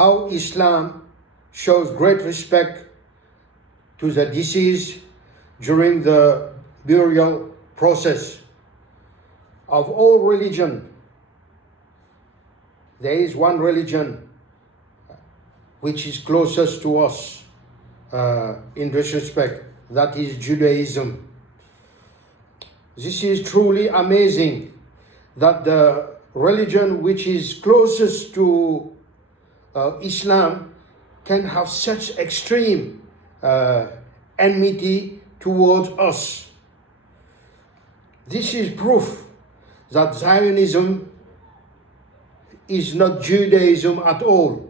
how Islam shows great respect to the deceased during the burial process. Of all religion, there is one religion which is closest to us in this respect, that is Judaism. This is truly amazing that the religion which is closest to Islam can have such extreme enmity towards us. This is proof that Zionism is not Judaism at all.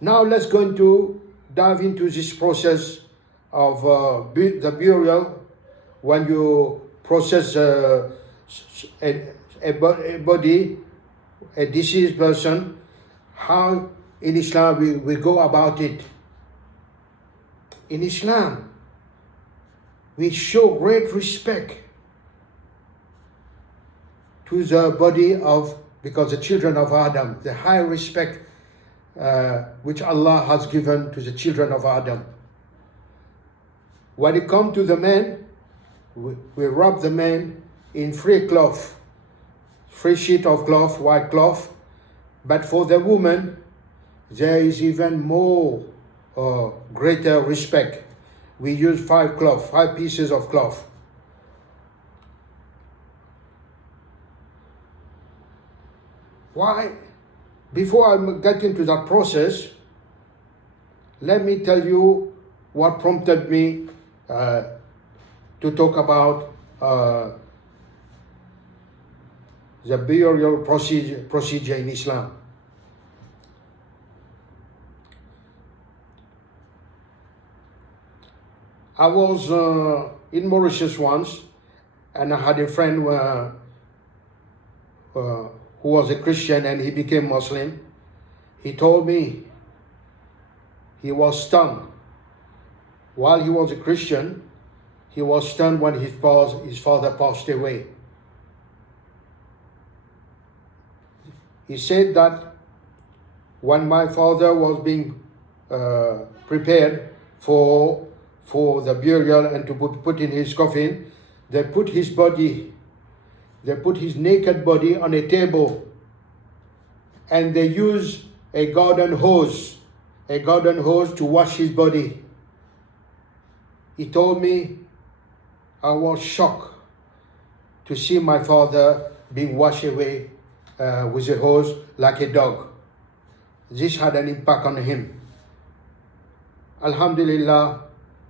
Now let's go into dive into this process of the burial. When you process a body, a deceased person, how in Islam we go about it. In Islam, we show great respect to the body of, because the children of Adam, the high respect which Allah has given to the children of Adam. When it comes to the man, we wrap the man in free cloth, free sheet of cloth, white cloth. But for the woman, there is even more greater respect. We use 5 pieces of cloth. Why? Before I get into that process, let me tell you what prompted me to talk about the burial procedure in Islam. I was in Mauritius once, and I had a friend who was a Christian and he became Muslim. He told me he was stunned. While he was a Christian, he was stunned when his father passed away. He said that when my father was being prepared for the burial and to put in his coffin, they put his naked body on a table, and they used a garden hose to wash his body. He told me, I was shocked to see my father being washed away with a hose like a dog. This had an impact on him. Alhamdulillah,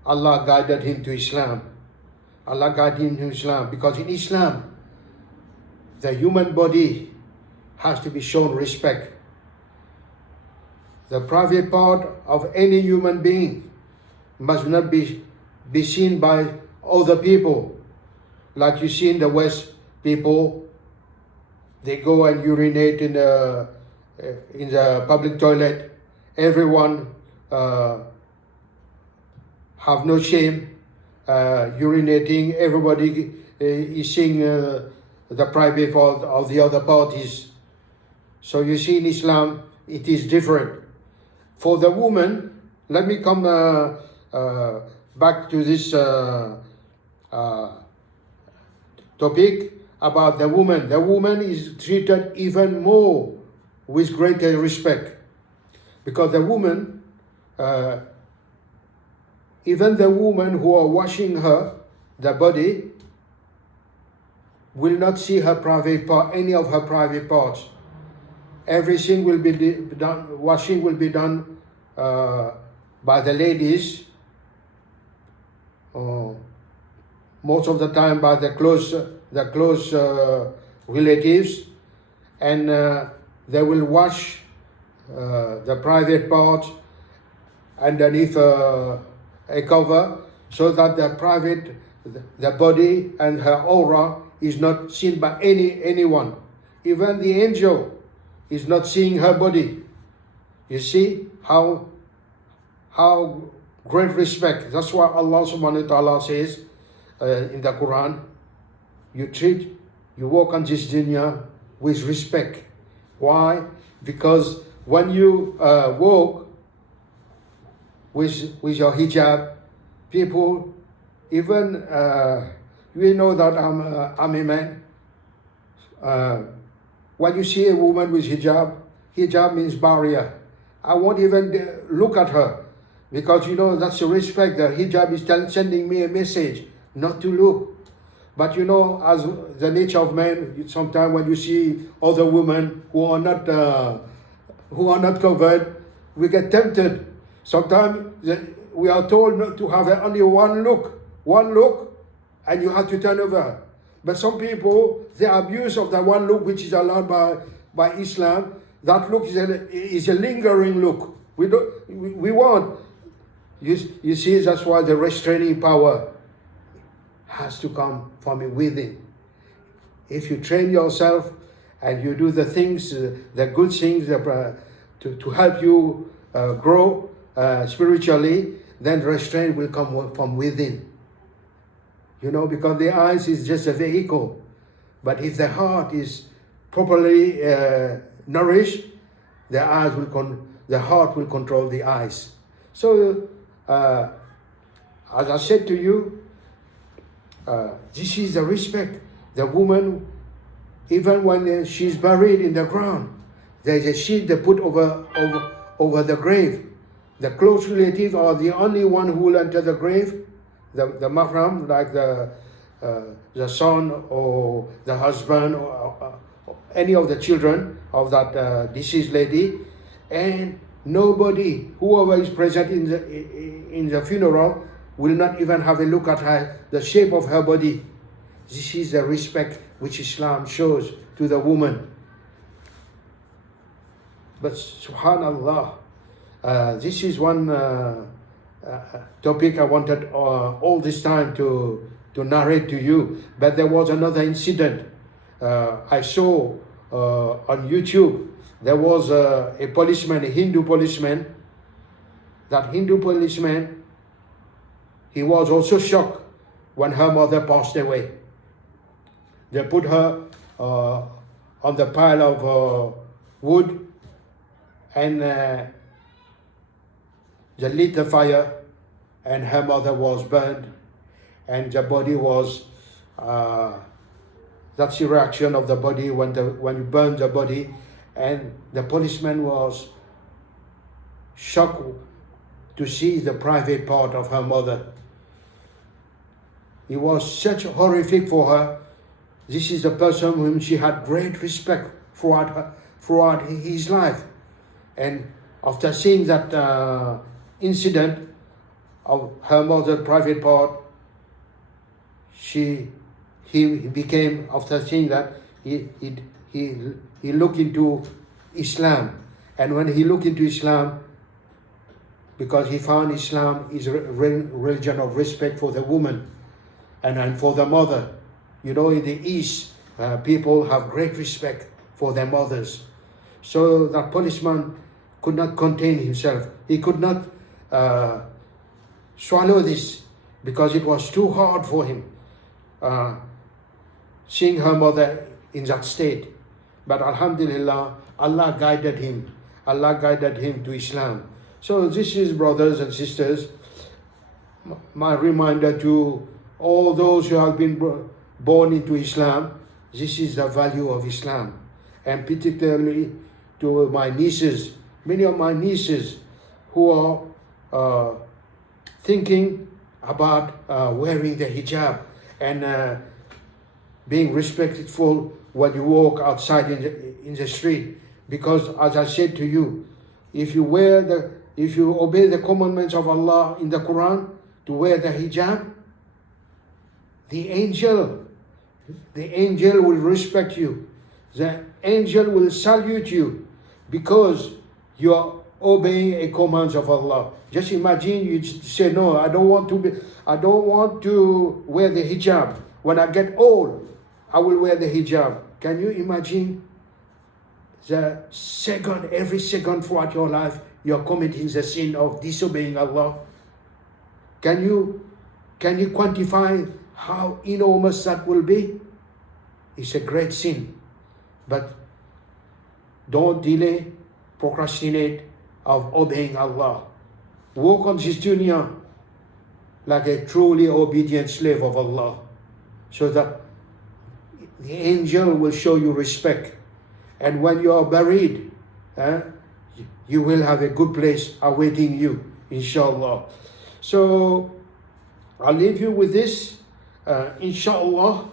Allah guided him to Islam. Allah guided him to Islam, because in Islam, the human body has to be shown respect. The private part of any human being must not be seen by other people. Like you see in the West, people, they go and urinate in the public toilet. Everyone have no shame, urinating. Everybody is seeing the private part of the other parties. So you see in Islam, it is different. For the woman, let me come back to this topic about the woman. The woman is treated even more with greater respect, because the woman, even the woman who are washing the body, will not see her private part, any of her private parts. Everything will be done, washing will be done by the ladies, most of the time by the close relatives, and they will wash the private parts underneath a cover, so that the body and her aura is not seen by anyone. Even the angel is not seeing her body. You see how great respect. That's why Allah subhanahu wa ta'ala says in the Quran, you walk on this dunya with respect. Why? Because when you walk with your hijab, people, even you know that I'm a man. When you see a woman with hijab means barrier. I won't even look at her, because you know that's a respect. The hijab is sending me a message not to look. But you know, as the nature of men, sometimes when you see other women who are not covered, we get tempted. Sometimes we are told not to have only one look, and you have to turn over. But some people, the abuse of the one look, which is allowed by Islam, that look is a lingering look. We want. You see, that's why the restraining power has to come from within. If you train yourself and you do the things, the good things to help you grow spiritually, then restraint will come from within. You know, because the eyes is just a vehicle. But if the heart is properly nourished, the heart will control the eyes. So, as I said to you, this is the respect. The woman, even when she's buried in the ground, there's a sheet they put over the grave. The close relatives are the only one who will enter the grave. The mahram, like the son or the husband or any of the children of that deceased lady, and nobody, whoever is present in the funeral, will not even have a look at her, the shape of her body. This is the respect which Islam shows to the woman. But subhanallah, this is one topic I wanted all this time to narrate to you. But there was another incident I saw on YouTube. There was a policeman, a Hindu policeman. That Hindu policeman, he was also shocked when her mother passed away. They put her on the pile of wood, and they lit the fire, and her mother was burned, and the body was, that's the reaction of the body when you burn the body. And the policeman was shocked to see the private part of her mother. It was such horrific for her. This is a person whom she had great respect throughout his life. And after seeing that incident of her mother's private part, he became, after seeing that, he looked into Islam. And when he looked into Islam, because he found Islam is a religion of respect for the woman and for the mother. You know, in the East, people have great respect for their mothers. So that policeman could not contain himself. He could not swallow this, because it was too hard for him, seeing her mother in that state. But alhamdulillah, Allah guided him. Allah guided him to Islam. So this is, brothers and sisters, my reminder to all those who have been born into Islam. This is the value of Islam. And particularly to my nieces, many of my nieces who are thinking about wearing the hijab and being respectful when you walk outside in the street. Because as I said to you, if you obey the commandments of Allah in the Quran to wear the hijab, the angel will respect you. The angel will salute you because you are obeying a commands of Allah. Just imagine you say, no, I don't want to wear the hijab. When I get old, I will wear the hijab. Can you imagine every second throughout your life, you are committing the sin of disobeying Allah? Can you quantify how enormous that will be? It's a great sin. But Don't delay, procrastinate of obeying Allah. Walk on this dunya like a truly obedient slave of Allah, so that the angel will show you respect. And when you are buried, you will have a good place awaiting you, inshallah. So I'll leave you with this, inshallah,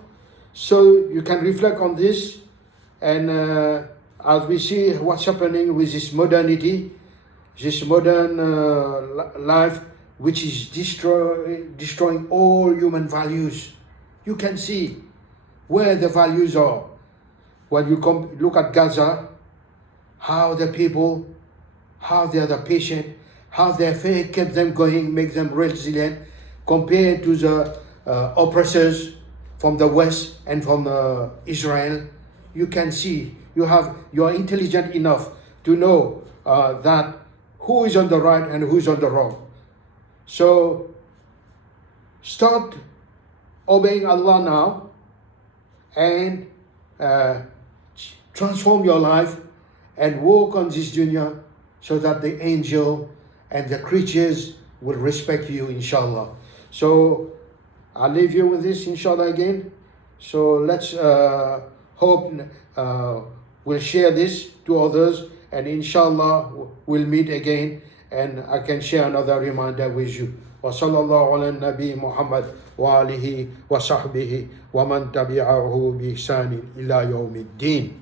so you can reflect on this. And as we see what's happening with this modernity, this modern life, which is destroying all human values, you can see where the values are. When you look at Gaza, how the people, how they are the patient, how their faith kept them going, make them resilient, compared to the oppressors from the West and from Israel. You can see, you are intelligent enough to know that who is on the right and who is on the wrong. So start obeying Allah now, and transform your life and walk on this dunya, so that the angel and the creatures will respect you, inshallah. So I'll leave you with this, inshallah, again. So let's hope we'll share this to others, and inshallah we'll meet again, and I can share another reminder with you. وصلى الله على النبي محمد وآله وصحبه ومن تبعه بإحسان إلى يوم الدين.